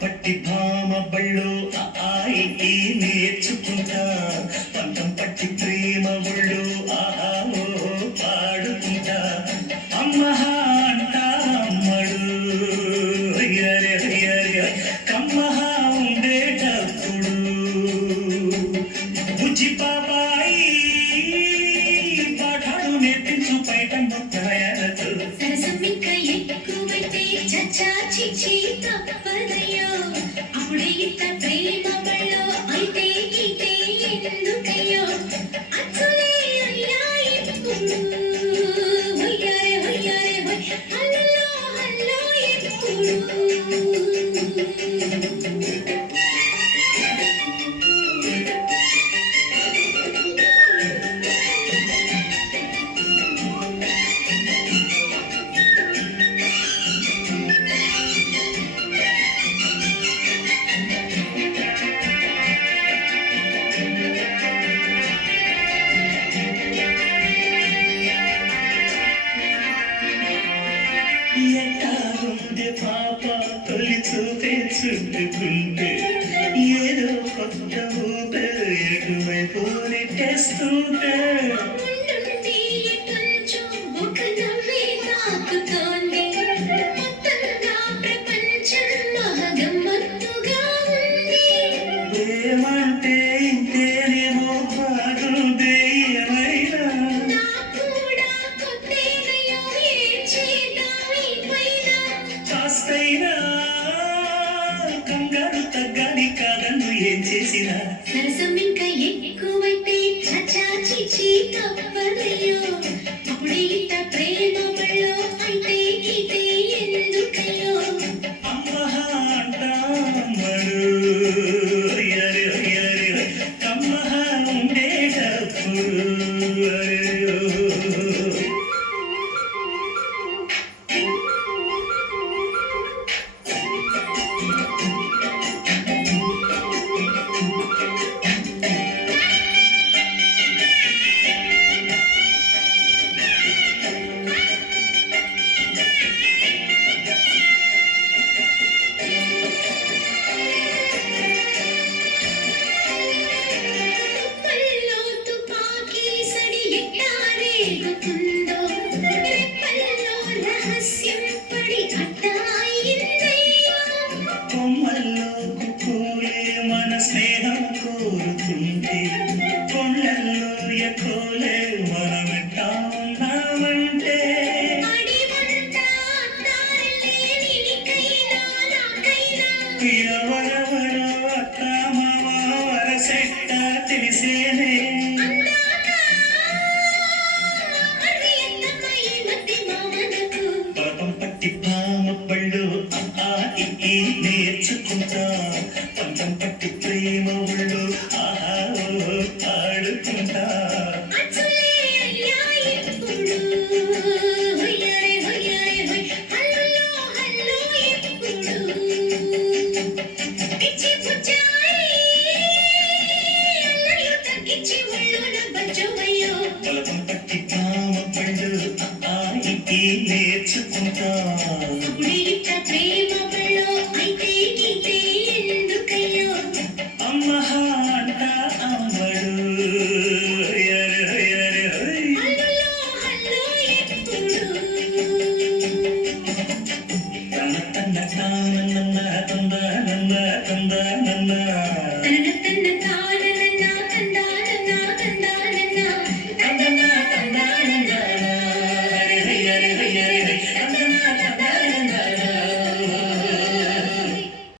పట్టి భామ బళ్ళు ఆయి నేర్చుకుంటా పంతం పట్టి ప్రేమ ఒళ్ళు ఆహా ఓ పాడుకుంటా అమ్మహా అంటా అమ్మడు కమ్మహా ఉండేటప్పుడు బుజ్జి పాపాయి పాఠాలు నేర్పించు పైట మొక్కలతో చచ్చా చిచ్చి తప్పదయ్యో అప్పుడే ఇంత ప్రేమ బళ్ళో అయితే గీతే ఎందుకయ్యో అచ్చులే అయ్యా ఎప్పుడు హొయ్యారే హొయ్యారే హొయ్ హల్లో హల్లో ఎప్పుడు ఎట్టాగుండే పాప తొలి చూపే చుట్టుకుంటే ఏదో కొత్త ఊపే ఎటువైపు నెట్టేస్తుంటే ఏమంటే ఇంతేనేమో బాగుంది ఏమైనా కాస్తైనా కంగారు తగ్గాని కాదన్ను ఏం చేసినా సరసం ఇంకా ఎక్కువైతే చచ్చా చిచి తప్పదయ్యో అప్పుడే ఇంత ప్రేమ బళ్ళో అయితే గీతే ఎందుకయ్యో అమ్మహా అంటా అమ్మడు కమ్మహా ఉండేటప్పుడు కొమ్మల్లో కుక్కూలే మన స్నేహం కోరుకుంటే కొండల్లో ఎక్కోలే మనమిట్టా ఉన్నామంటే ఎవరెవరో అత్త మామ వరసెట్ట తెలిసేనే పాపం పట్టి భామ పళ్ళు నేర్చుకుంటా పంతం పట్టి ప్రేమ ఒళ్ళు ఆహా ఆడుకుంటా పొలం పట్టి భామ పళ్ళు నేర్చుకుంటా ప్రేమ